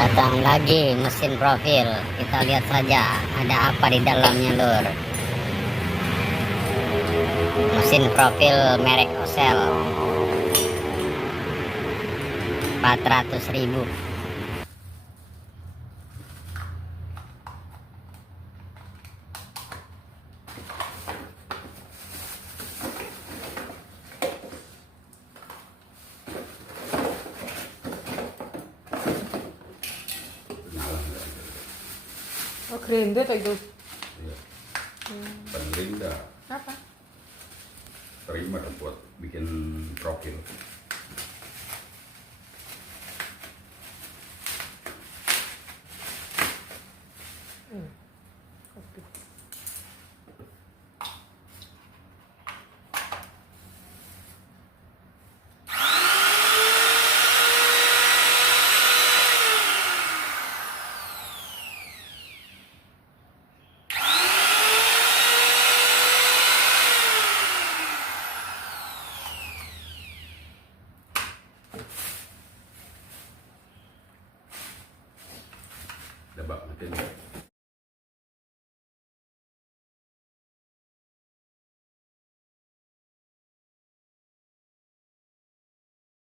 Datang lagi mesin profil. Kita lihat saja ada apa di dalamnya, lur. Mesin profil merek OSSEL 400.000. Oh, grinder tuh itu. Iya. Penting dah. Apa? Trimer buat bikin profil. Kopi. Dabak matiin.